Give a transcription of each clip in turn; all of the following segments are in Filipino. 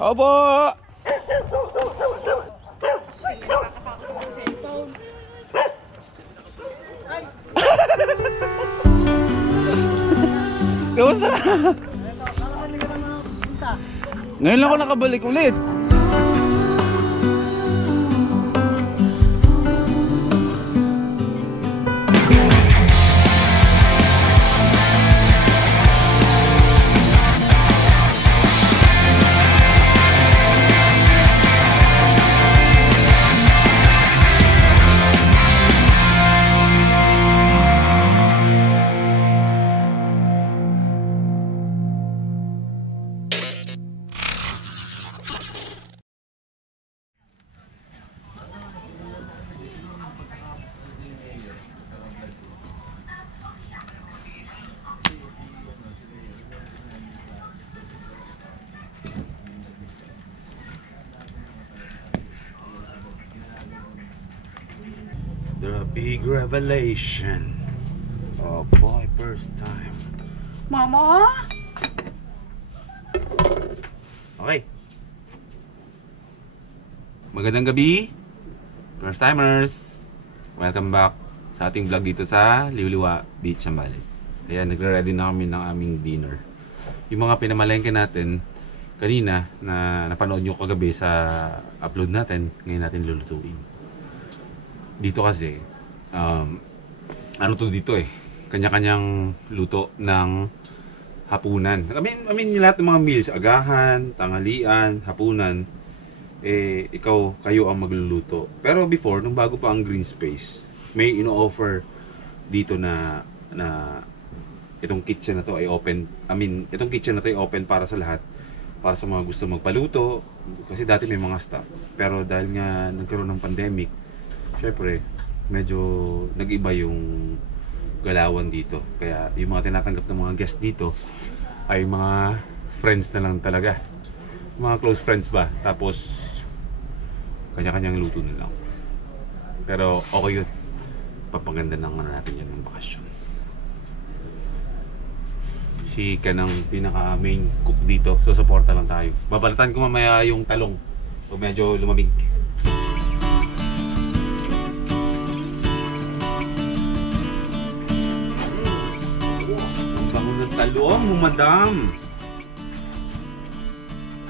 Opo! Kamusta na? Ngayon lang ako nakabalik ulit. The big revelation. Oh boy, first time. Mama? Okay. Magandang gabi, first timers. Welcome back sa ating vlog dito sa Liuliwa Beach, Zambales. Kaya nagre-ready na kami ng aming dinner. Yung mga pinamalengke natin kanina na napanood nyo kagabi sa upload natin, ngayon natin lulutuin. Dito kasi ano to dito kanya-kanyang luto ng hapunan. I mean lahat ng mga meals, agahan, tanghalian, hapunan, kayo ang magluluto. Pero before, nung bago pa ang green space, may ino-offer dito na itong kitchen na to ay open. Itong kitchen na to ay open para sa lahat, para sa mga gusto magpaluto, kasi dati may mga staff. Pero dahil nga nagkaroon ng pandemic, syempre, medyo nag-iba yung galawan dito. Kaya yung mga tinatanggap ng mga guest dito ay mga friends na lang talaga. Mga close friends ba. Tapos, kanya-kanyang luto na lang. Pero okay yun. Papaganda ng natin yan ng bakasyon. Si Ken ang pinaka main cook dito. So, suporta lang tayo. Babalatan ko mamaya yung talong. So, medyo lumamig. Talong mo, madam.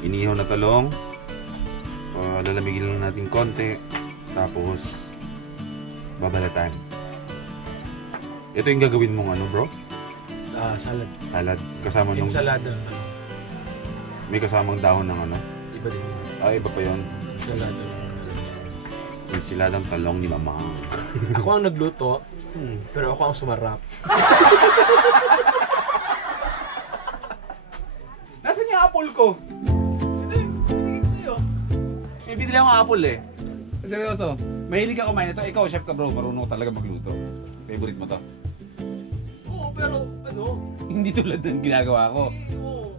Inihaw na talong. Lalamigin lang natin konti. Tapos babalatan. Ito yung gagawin mong ano, bro? Salad. Salad. Kasama nung ensalada. May kasamang dahon ng ano? Iba din. Iba pa yun. Ensalada. Ensaladang talong ni mama. Ako ang nagluto, pero ako ang sumarap. Nasaan yung apple ko? Hindi sa'yo. May binili akong apple Seryoso. Mahilig ka kumain ito. Ikaw, chef ka bro. Marunong talaga magluto. Favorite mo to? Oo, pero ano? Hindi tulad ng ginagawa ko. Oo.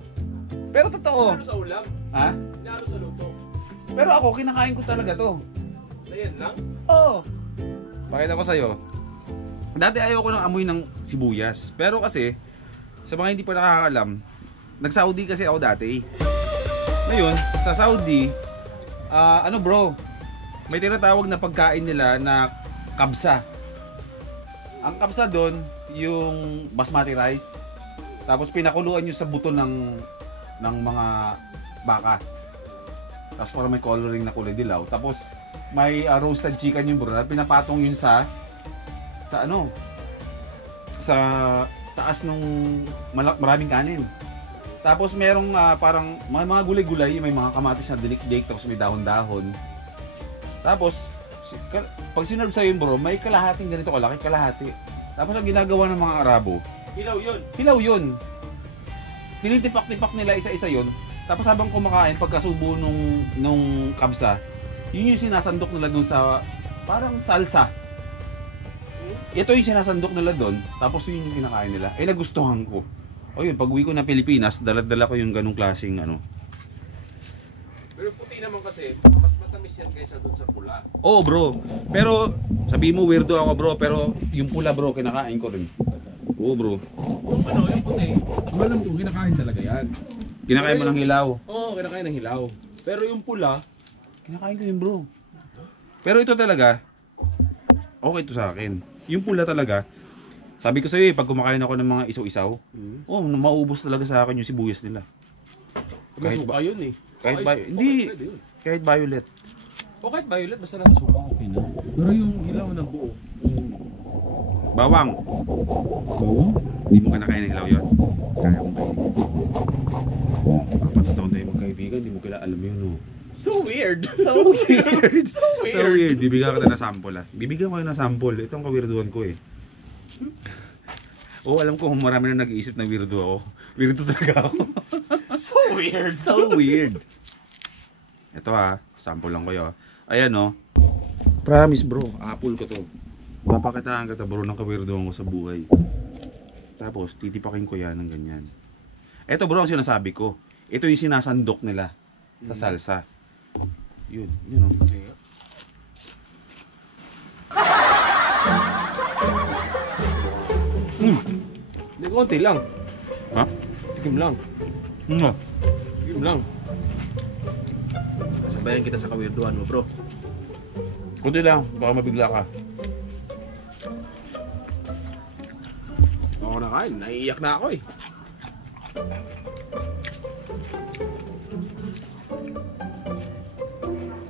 Pero totoo. Inalo sa ulam. Ha? Inalo sa luto. Pero ako, kinakain ko talaga to. Ayan lang? Oo. Pakita ko sa'yo. Dati ayoko ng amoy ng sibuyas. Pero kasi, sa mga hindi pa nakakaalam, nag-Saudi kasi ako dati. Ngayon, sa Saudi, ano bro, may tinatawag na pagkain nila na kabsa. Ang kabsa doon, yung basmati rice. Tapos pinakuluan nyo sa buto ng mga baka. Tapos para may coloring na kulay dilaw. Tapos may roasted chicken yung bro. Pinapatong yun sa taas nung maraming kanin. Tapos merong parang mga gulay-gulay, may mga kamatis na dinik-dik, tapos may dahon-dahon. Tapos pag sinerve sa'yo yun bro, may kalahating ganito kalaki, kalahati. Tapos ang ginagawa ng mga Arabo, Hilaw yun. hilaw yun. Tinitipak-tipak nila isa-isa yun. Tapos habang kumakain, pagkasubo nung kabsa, yun yung sinasandok nila dun sa parang salsa. Ito yung sinasandok nila doon, tapos yun yung kinakain nila. Nagustuhan ko. O yun, pag uwi ko na Pilipinas, dala-dala ko yung ganung klaseng ano. Pero puti naman kasi, mas matamis yan kaysa dun sa pula. Oo bro, pero sabihin mo weirdo ako bro, pero yung pula bro, kinakain ko rin. Oo bro. Yung ano, yung puti. Alam ko, kinakain talaga yan. Kinakain mo ng hilaw. Oo, kinakain ng hilaw. Pero yung pula, Kinakain ko yun, bro. Pero ito talaga, okay ito sa akin. Yung pula talaga, sabi ko sa'yo pag kumakain ako ng mga isaw-isaw, maubos talaga sa akin yung sibuyas nila. kahit suka yun eh. Kahit Okay, hindi, pwede yun. kahit violet. O kahit violet, basta nasa suka, okay na. Pero yung hilaw ng buo. Bawang. Bawang? Hindi mo kinakain ng hilaw yun. Kaya kong kainin. Papatataon tayo magkaibigan, hindi mo kila alam yun, no? So weird! So weird. So So weird. Bibigyan kita ng sample, ah. Bibigyan ko kayo ng sample. Ito ang kawirduhan ko, eh. Oo, alam ko marami na nag-iisip na weirdo ako. Weirdo talaga ako. So weird! So weird. Ito, ah. Sample lang kayo, ah. Ayan, no. Promise, bro. Apple ko to. Papakitaan kita, bro, ng kawirduhan ko sa buhay. Tapos, titipakin ko yan ng ganyan. Ito, bro, ang sinasabi ko. Ito yung sinasandok nila sa salsa. Yun, yun, oh. Hindi, konti lang. Ha? Tikim lang. Ano? Tikim lang. Sabayan kita sa kawirduhan mo, bro. Kunti lang, baka mabigla ka. Ako na kain, naiiyak na ako eh.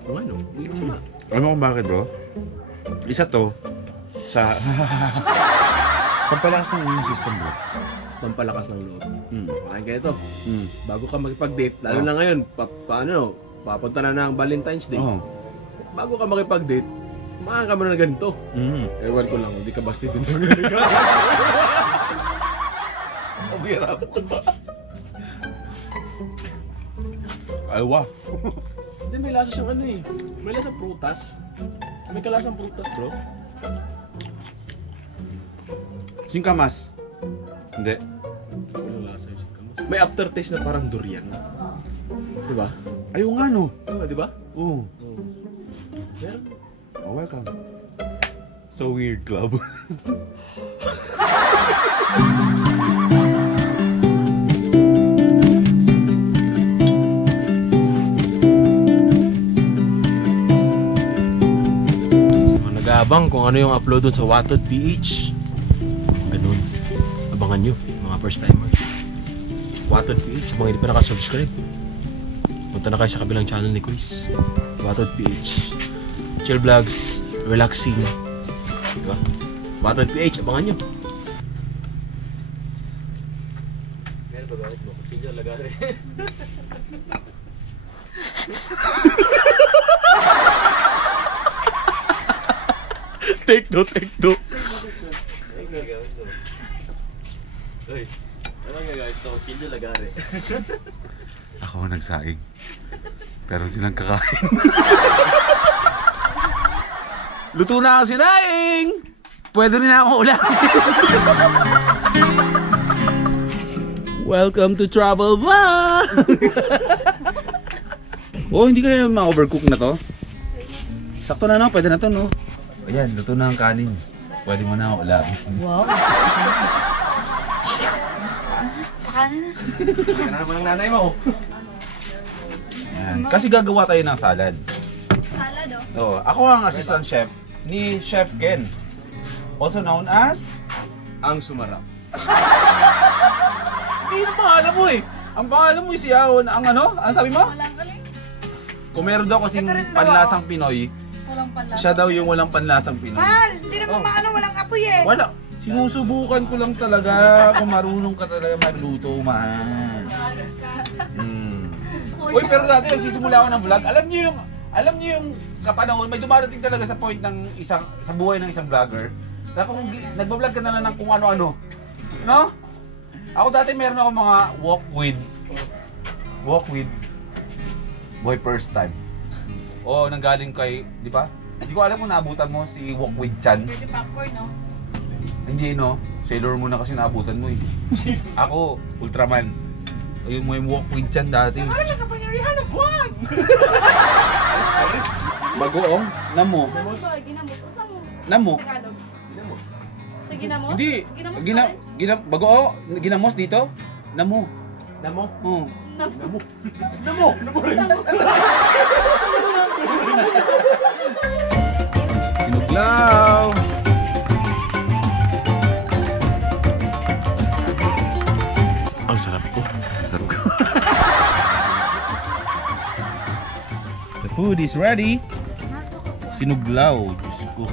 Ang ano, hindi ko na. Alam mo kung bakit, bro? Isa to sa pampalakas ng immune system, bro. Pampalakas ng loob. Mm. Kain kayo to. Mm. Bago ka makipag-date, lalo Oh. na ngayon, paano, papunta na ng Valentine's Day. Oh. Bago ka makipag-date, kumain ka muna na ganito. Mm. Ewan ko lang, hindi ka basti din. Pabira mo ba? Alwa. Hindi, may lasa siyang ano eh. May lasang prutas. May kalasang prutas, bro. Singkamas. Hindi. May lasa yung singkamas. May aftertaste na parang durian. Diba? Ayaw nga, no? Oo, diba? Oo. Oo. Meron. Oh, welcome. So weird, club. Nag-aabang kung ano yung upload dun sa Watod PH. Ganun. Abangan nyo, mga first timers. Watod PH, sa mga hindi pa nakasubscribe. Punta na kayo sa kabilang channel ni Quiz. Watod PH. Chill vlogs, relaxing. Diba? Watod PH, abangan nyo. Meron ba gamit mo? Kuchilyo, lagari. Take two, take two. Uy, ano nga guys? Ito, kilyo lagari. Ako ang nagsaing. Pero silang kakain. Luto na ako sinaing! Pwede rin akong ulam. Welcome to Travel Vlog! Oh, hindi kaya ma-overcook na to? Sakto na, no? Pwede na to, no? Ayan, luto na ang kanin. Pwede mo na akong ulam. Wow. Kaya na naman ang nanay mo. Ayan. Kasi gagawa tayo ng salad. Salad, oh. Oh, ako ang assistant chef ni Chef Ken. Also known as... Ang sumarap. Hindi yung pangalan mo eh. Ang pangalan mo si Ahon. Ang ano? Ano sabi mo? Walang aling. Kung meron daw kasing panlasang Pinoy, Walang panlasa. siya daw yung walang panlasang Pinoy. Mahal, hindi naman maano, walang apoy eh. Wala. Sinusubukan ko lang talaga kung marunong ka talaga magluto, mahal. Uy, pero dati nagsisimula ako ng vlog. Alam niyo yung kapanahon, may dumarating talaga sa point ng isang sa buhay ng isang vlogger. Na kung nagba-vlog ka na lang ng kung ano-ano. No? Ako dati meron ako mga walk with boy first time. Oo, nanggaling kay, di ba? Hindi ko alam kung naabutan mo si Walk with Chan. Pwede popcorn, no? Hindi, no? Sailor Moon na kasi naabutan mo eh. Ako, Ultraman. Ayun mo yung Walk with Chan dati. Ano siya kapangyarihan ng buwan? Bagoong? Namo. Ano ba? Ginamos. Usang Namo. Tagalog. Sa ginamos? Hindi. Ginamos Gina, pa rin? bagoong? Ginamos dito? Namo. Damo? Oo. Sinuglaw! Ang sarap ko. Sarap ko. The food is ready. Sinuglaw. Diyos ko.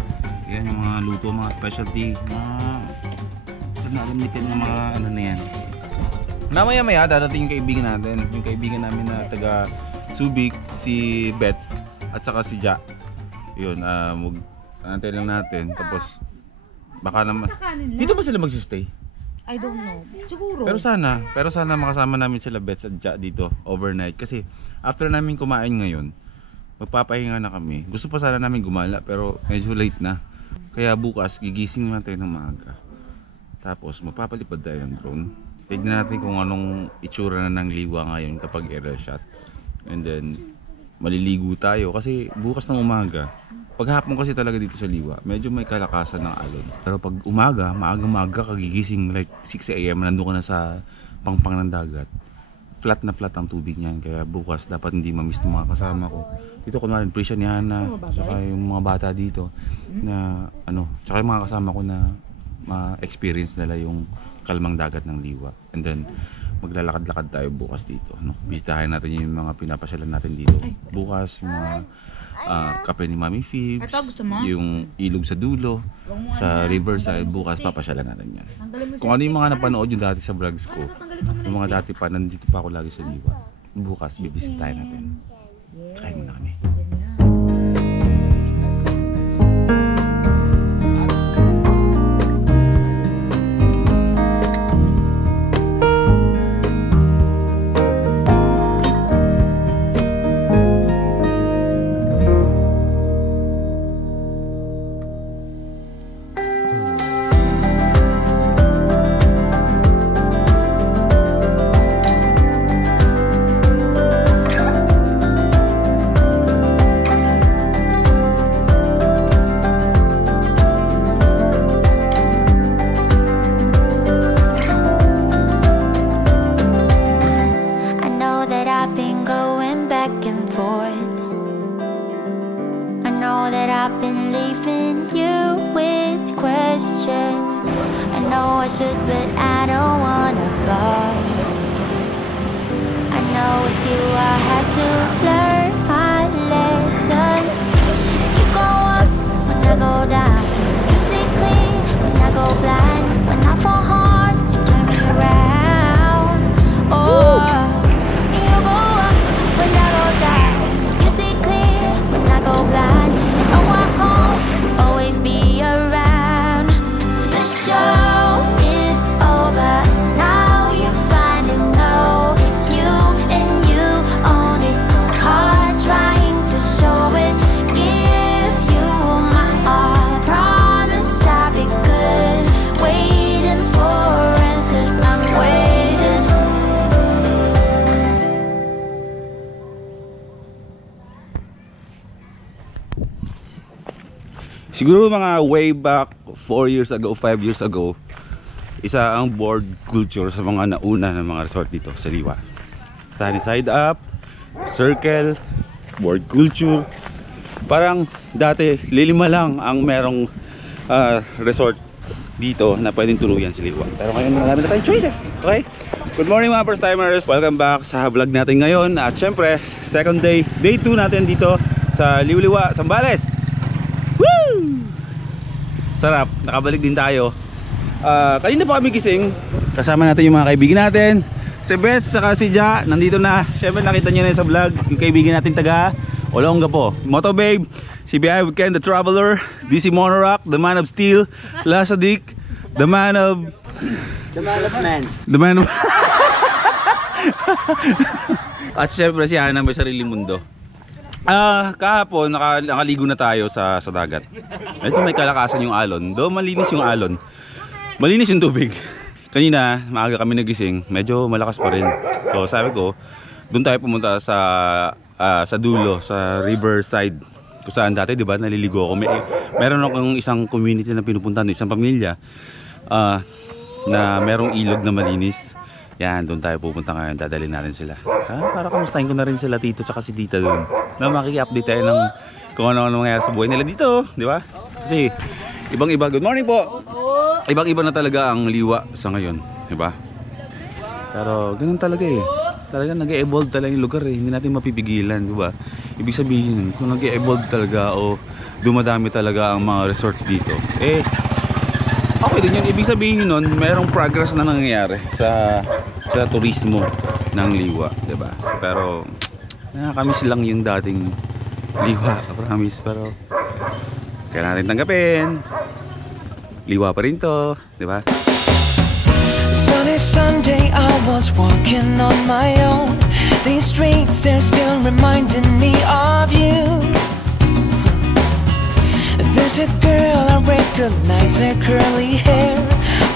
Yan yung mga luto, mga specialty. Alam niyo yung mga ano na yan. Mamaya-maya dadating yung kaibigan natin. Yung kaibigan namin na taga Subic, si Bets at saka si Ja. Yun, antay lang natin. Tapos baka naman dito ba sila magsistay? I don't know. Siguro. Pero sana makasama namin sila Bets at Ja dito overnight kasi after namin kumain ngayon, magpapahinga na kami. Gusto pa sana namin gumala pero medyo late na. Kaya bukas gigising natin ng maaga. Tapos magpapalipad tayo ng drone. Tignan natin kung anong itsura na ng liwa ngayon kapag aerial shot. And then maliligo tayo kasi bukas ng umaga. Paghapon kasi talaga dito sa liwa, medyo may kalakasan ng alon. Pero pag umaga, maaga-maaga kagigising like 6 AM, nandun ka na sa pangpang ng dagat. Flat na flat ang tubig niyan. Kaya bukas dapat hindi ma-miss ng mga kasama ko. Dito kunwari, Prisha ni Hana, saka yung mga bata dito na saka yung mga kasama ko na ma-experience nila yung kalmang dagat ng liwa. And then maglalakad-lakad tayo bukas dito, Bisitahin natin yung mga pinapasyalan natin dito. Bukas yung mga kape ni Mami Phoebs, yung ilog sa dulo, sa riverside. Bukas papasyalan natin yan. Kung ano yung mga napanood yung dati sa vlogs ko, yung mga dati pa, nandito pa ako lagi sa liwa. Bukas bibisitahin natin. Kain muna kami. I should, but I don't wanna fall. I know with you I have to learn my lessons. You go up when I go down. You see clear when I go blind. When I fall hard, you turn me around. Oh, you go up when I go down. You see clear when I go blind. And oh, I hope you'll always be around. The show is over. Now you finally know it's you and you own it. So hard trying to show it. Give you my all. Promise I'll be good. Waiting for answers. I'm waiting. Siguro mga way back 4 years ago, 5 years ago, isa ang board culture sa mga nauna ng mga resort dito sa Liwa. Sunny Side Up, Circle, board culture. Parang dati lilima lang ang merong resort dito na pwedeng tuluyan sa Liwa. Pero ngayon marami na tayong choices. Okay? Good morning mga first timers. Welcome back sa vlog natin ngayon. At syempre, second day, day 2 natin dito sa Liwliwa, Zambales. Woo! Sarap, nakabalik din tayo. Kanina pa kami gising. Kasama natin yung mga kaibigan natin. Si Beth saka si Ja, nandito na. Syempre nakita nyo na sa vlog yung kaibigan natin taga Olongapo. Moto Babe, CBI Weekend, The Traveler, DC Monorock, The Man of Steel, Lasadik, The Man of Man. The Man of At syempre si Hana may sariling mundo. Kahapon nakaligo na tayo sa dagat. Ito may kalakasan yung alon. Do malinis yung alon. Malinis yung tubig. Kanina maaga kami nagising, medyo malakas pa rin. So sabi ko, doon tayo pumunta sa dulo, sa riverside. Kung saan dati, 'di ba, naliligo ako. Meron akong isang community na pinupuntahan, isang pamilya na merong ilog na malinis. Yan, doon tayo pupunta ngayon. Dadalhin natin sila. Para kamustahin ko na rin sila tito tsaka si tita doon. Na makiki-update tayo ng kung ano-ano mangyayari sa buhay nila dito. Di ba? Kasi ibang-iba. Good morning po! Ibang-iba na talaga ang Liwa sa ngayon. Di ba? Pero ganun talaga eh. Talaga nag-e-evolve talaga yung lugar eh. Hindi natin mapipigilan. Di ba? Ibig sabihin, kung nag-e-evolve talaga o dumadami talaga ang mga resorts dito. Okay din yun. Ibig sabihin nun, mayroong progress na nangyayari sa turismo ng Liwa, 'di ba? Pero nakakamiss lang yung dating Liwa, promise, pero kailangan natin tanggapin. Liwa pa rin 'to, 'di ba? Sunny Sunday, I was walking on my own. These streets, they're still reminding me of you. There's a girl, I recognize her curly hair,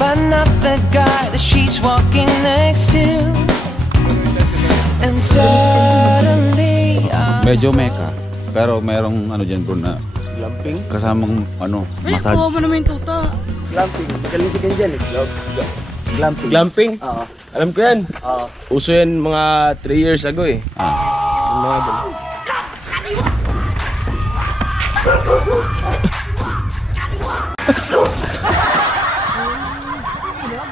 but not the guy that she's walking next to. And suddenly medyo meka, pero merong ano dyan bro na glamping? Kasamang ano, massage. Ay, mo naman yung tuta. Glamping, magaling si Kenjan eh. Glamping. Glamping? Oo. Alam ko yan. Oo. Uso yan mga 3 years ago eh. Yung mga doon.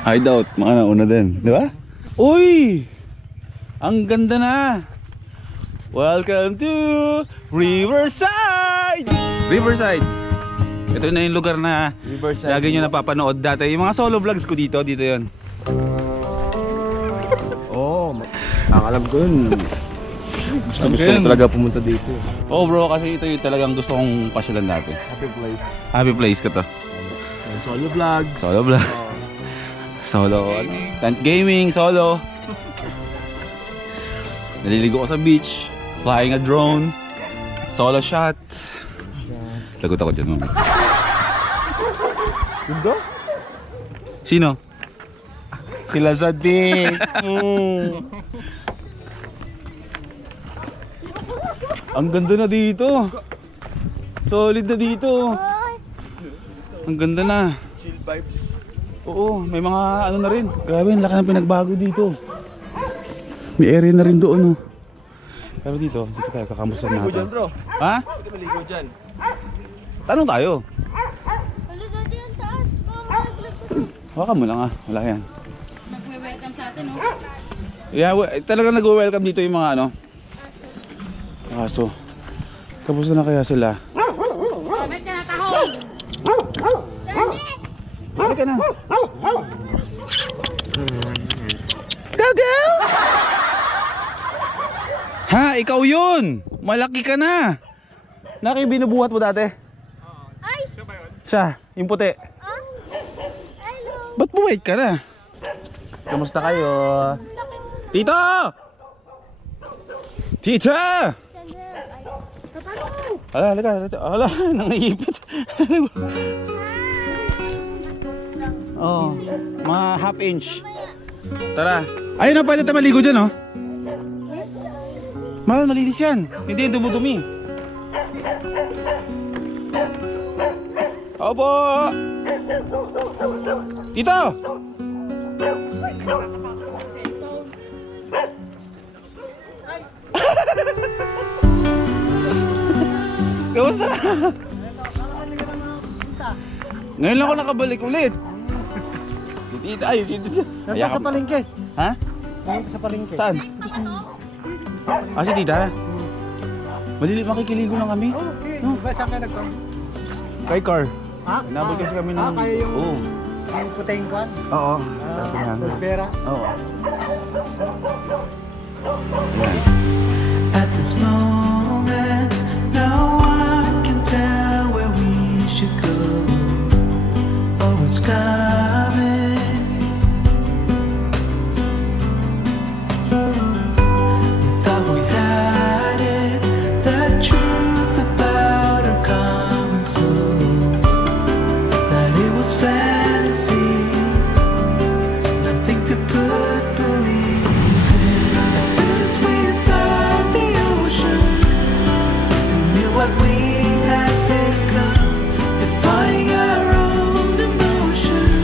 Hideout, mga nauna din, di ba? Uy! Ang ganda na! Welcome to Riverside! Riverside! Ito na yung lugar na Riverside. lagi nyo napapanood dati. Yung mga solo vlogs ko dito yun. Oo, ang alam ko yun. Gusto ko talaga pumunta dito. Oh bro, kasi ito yung talagang gusto kong pasyalan dati. Happy place. Happy place ko to. Solo vlogs. Solo vlog. Solo, ano, tent gaming, solo. Naliligo ko sa beach, flying a drone, solo shot. Lagot ako dyan, mami. Ganda? Sino? Sila sa Dick. Ang ganda na dito. Solid na dito. Ang ganda na. Chill vibes. Oo, may mga ano na rin. Grabe, ang laki ng pinagbago dito. May area na rin doon, oh. Pero dito tayo kakamusta Maligo dyan natin. bro. Ha? Pwede maligo dyan. Tanong tayo. Ano dati yung taas? Mamaglag ko. Baka mo lang ah, wala yan. Nagwe-welcome sa atin, no? Yeah, talagang nag-welcome dito yung mga ano. Kaso, kamusta na kaya sila? Bakit ka natahong? Balik ka na. Gaga! Ha, ikaw yun! Malaki ka na! Naki, binubuhat mo dati? Ay! Siya, yung puti. Hello! Ba't buwait ka na? Kamusta kayo? Tito! Tita! Hala, halika. Hala, nangiipit. Oh, mga half inch. Tara. Ayun na, pwede tayo maligo dyan, oh. Mahal, malinis yan. Hindi yung dumudumi. Opo! Tito! Kamusta na? Ngayon lang ako nakabalik ulit. Tita, ay, tita. Nandun sa palengke. Ha? Nandun sa palengke. Saan? Ah, si tita? Makikiligo lang kami. Saan ka nagpang? Kay car. Ha? Nabot kasi kami ng... kayo yung... Oo. Yung puting kwan? Oo. Pera. Oo. At this moment, no one can tell where we should go or what's coming. We thought we had it, the truth about our common soul, that it was fantasy, nothing to put belief in. As soon as we saw the ocean, we knew what we had become, defying our own emotions.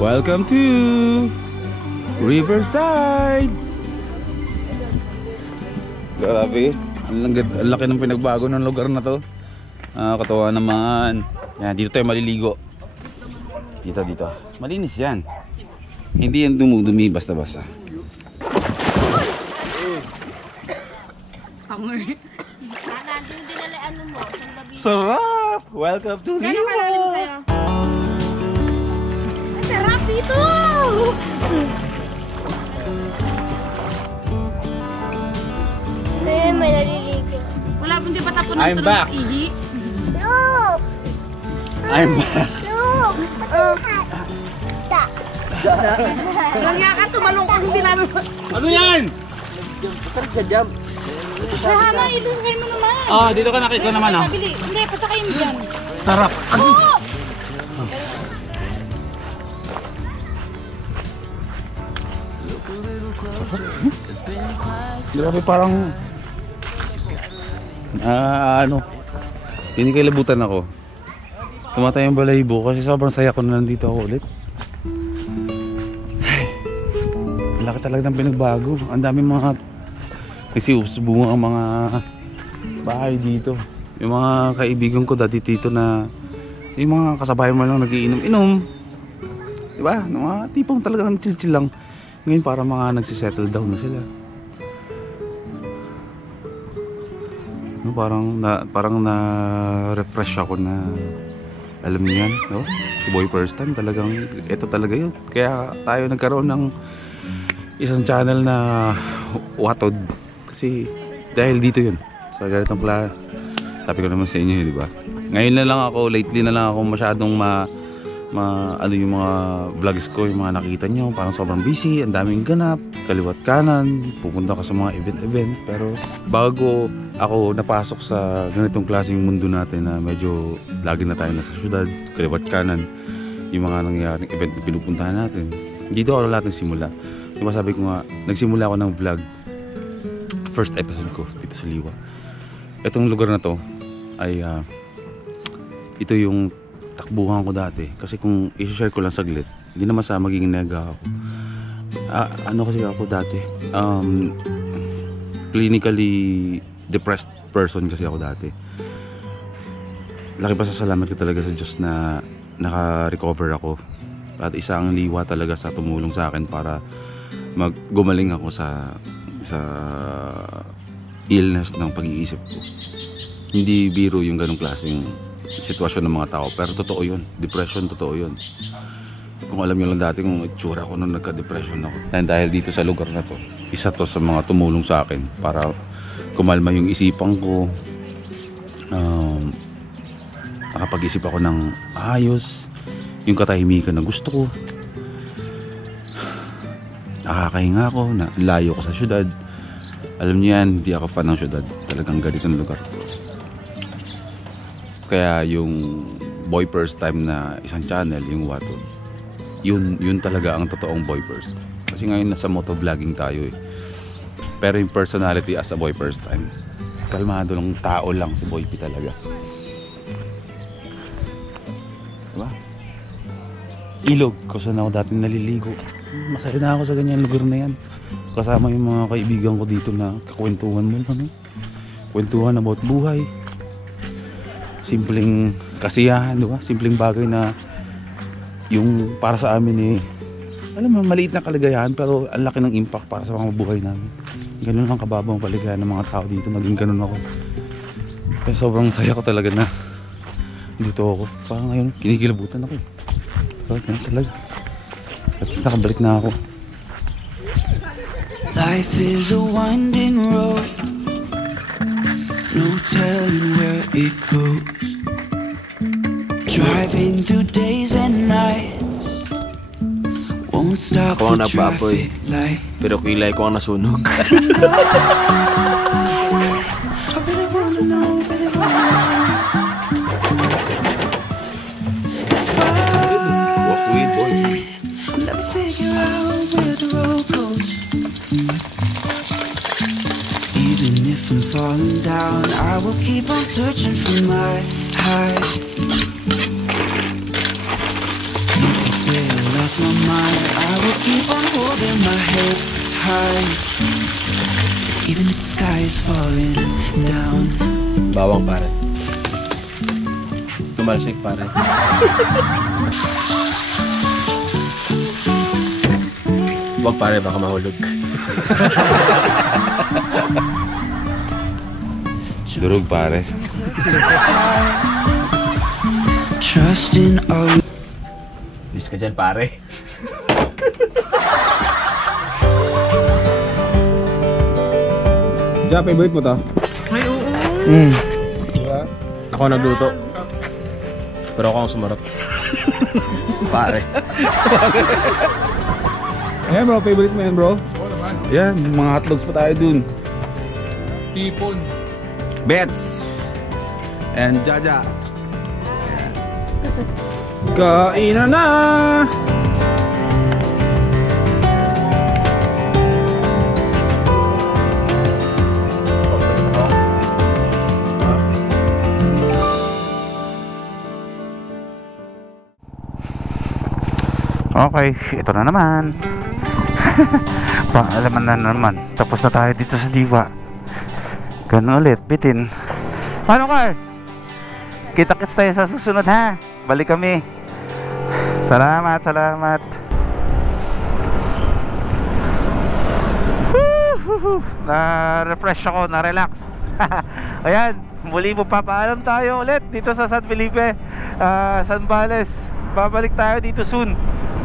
Welcome to Riverside. Grabe, ang laki ng pinagbago ng lugar na to. Katawa naman. Yan, dito tayo maliligo. Dito. Malinis yan. Hindi yan dumudumi basta-basta. Sarap! Welcome to Liwa! Sarap dito! May naliligo. Wala pong di patapon ng I'm tulog back. ihi. No! I'm back! No! Langya ka, tumalong ka, hindi namin. Ano yan? Sana, ilungay mo naman. Dito ka nakita naman Bili, hindi, pasakay mo dyan. Sarap! Grabe, parang kinikilabutan ako. Tumatay ang balahibo kasi sobrang saya ko na nandito ako ulit. Laki talaga ng pinagbago. Ang dami mga nagsiusubungan ang mga bahay dito. Yung mga kaibigan ko dati dito na yung mga kasabayan mo lang nagiinom-inom. Diba? Mga tipong talagang chill-chill lang. Ngayon para mga nagsisettle down na sila. No, parang na-refresh ako na alam niyo yan, no? Si Boy First Time talagang ito talaga yun. Kaya tayo nagkaroon ng isang channel na Watod kasi dahil dito yun. Sa ganitong sabi ko naman sa inyo, di ba? Ngayon na lang ako, lately na lang ako masyadong ano yung mga vlogs ko, yung mga nakita nyo, parang sobrang busy, ang daming ganap, kaliwat kanan, pupunta ka sa mga event. Pero bago ako napasok sa ganitong klaseng mundo natin na medyo lagi na tayo nasa syudad, kaliwat kanan, yung mga nangyayaring event na pinupuntahan natin, dito ako lahat nagsimula. Diba sabi ko nga, nagsimula ako ng vlog, first episode ko dito sa Liwa. Itong lugar na to ay ito yung takbuhan ko dati. Kasi kung i-share ko lang saglit, hindi naman sa magiging nega ako. Ano kasi ako dati? Clinically depressed person kasi ako dati. Laki pa sa salamat ko talaga sa Diyos na naka-recover ako. At isang Liwa talaga sa tumulong sa akin para gumaling ako sa illness ng pag-iisip ko. Hindi biro yung ganong klaseng sitwasyon ng mga tao, pero totoo yun. Depression, totoo yun. Kung alam nyo lang dati kung itsura ko nung nagka-depression ako. And dahil dito sa lugar na to, isa to sa mga tumulong sa akin para kumalma yung isipan ko. Nakapag-isip ako ng ayos, yung katahimikan na gusto ko. Nakakahinga ako, layo ko sa syudad. Alam niyo yan, hindi ako fan ng syudad. Talagang ganito ng lugar ko. Kaya yung Boy First Time na isang channel, yung Watod, yun talaga ang totoong Boy First. Kasi ngayon nasa motovlogging tayo eh. Pero yung personality as a Boy First Time, kalmado lang, tao lang si Boy P talaga. Diba? Ilog, kung saan ako dati naliligo. Masaya na ako sa ganyan lugar na yan. Kasama yung mga kaibigan ko dito na kakwentuhan mo lang. Kwentuhan about buhay. Simpleng kasiyahan, di ba? Simpleng bagay na yung para sa amin eh, alam mo, maliit na kaligayahan pero ang laki ng impact para sa mga buhay namin. Ganun ang kababang kaligayahan ng mga tao dito. Naging ganun ako. Kaya sobrang saya ko talaga na dito ako. Parang ngayon, kinikilabutan ako. So, ganun talaga. At least nakabalik na ako. Life is a winding road, no telling where it goes. Driving through days and nights, won't stop for traffic light. Pero kilay ko ang nasunog. I really wanna know, really wanna know if I'll never figure out where the road goes. Even if I'm falling down, I will keep on searching for my highs. You can say I lost my keep on holding my head high, even if the sky is falling down. Bawang pare. Tumalsik pare. Wag pare, baka mahulog. Durog pare. Trust in all. Bis ka dyan pare. Diyan, favorite mo to? Ay, oo. Diba? Ako nagluto. Pero ako ang sumarap. Pare. Ayan bro, favorite mo yan bro? Yan, mga hotdogs pa tayo dun. Tipon. Bets and Jaja. Kainan na! Okay, ito na naman. Paalaman na naman. Tapos na tayo dito sa Liwa. Ganun ulit, bitin. Paano ka? Kita-kits tayo sa susunod ha. Balik kami. Salamat, salamat. Na-refresh ako, na-relax. Ayan, muli po papaalam tayo ulit dito sa San Felipe, Zambales. Babalik tayo dito soon.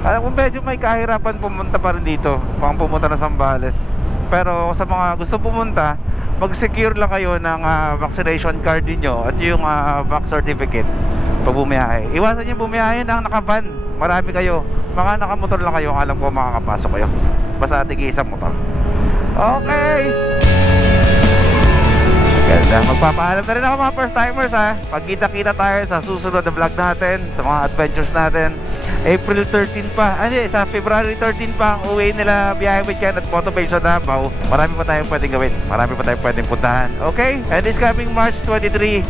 Alam ko medyo may kahirapan pumunta pa rin dito, pang pumunta na Zambales. Pero sa mga gusto pumunta, mag-secure lang kayo ng vaccination card niyo at yung vax certificate pag bumiyahe. Iwasan niyo bumiyahe ng nakavan. Marami kayo. Mga nakamotor lang kayo, alam ko makakapasok kayo. Basta tigil isang motor. Okay. Ganda. Magpapaalam na rin ako mga first timers ha. Pagkita-kita tayo sa susunod na vlog natin, sa mga adventures natin. April 13 pa, sa February 13 pa ang uwi nila biyahe with Ken at Motivation Davao. Marami pa tayong pwedeng gawin, marami pa tayong pwedeng puntahan. Okay? And this coming March 23,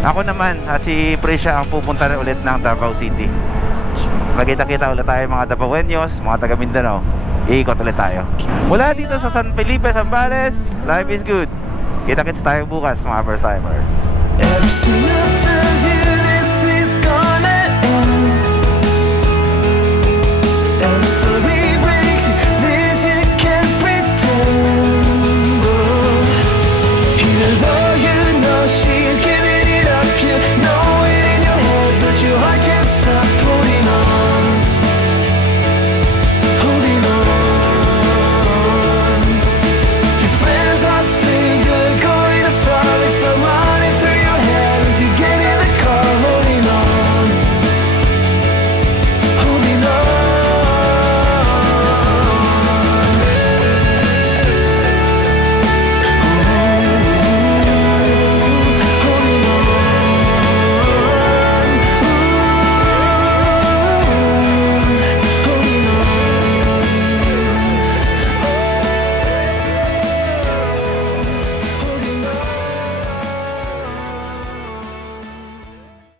ako naman at si Prisha ang pupunta na ulit ng Davao City. Magkita-kita ulit tayo mga Davaoeños, mga taga Mindanao. Iikot ulit tayo. Mula dito sa San Felipe, Zambales, life is good. Kita-kits tayo bukas mga first timers. Every single time you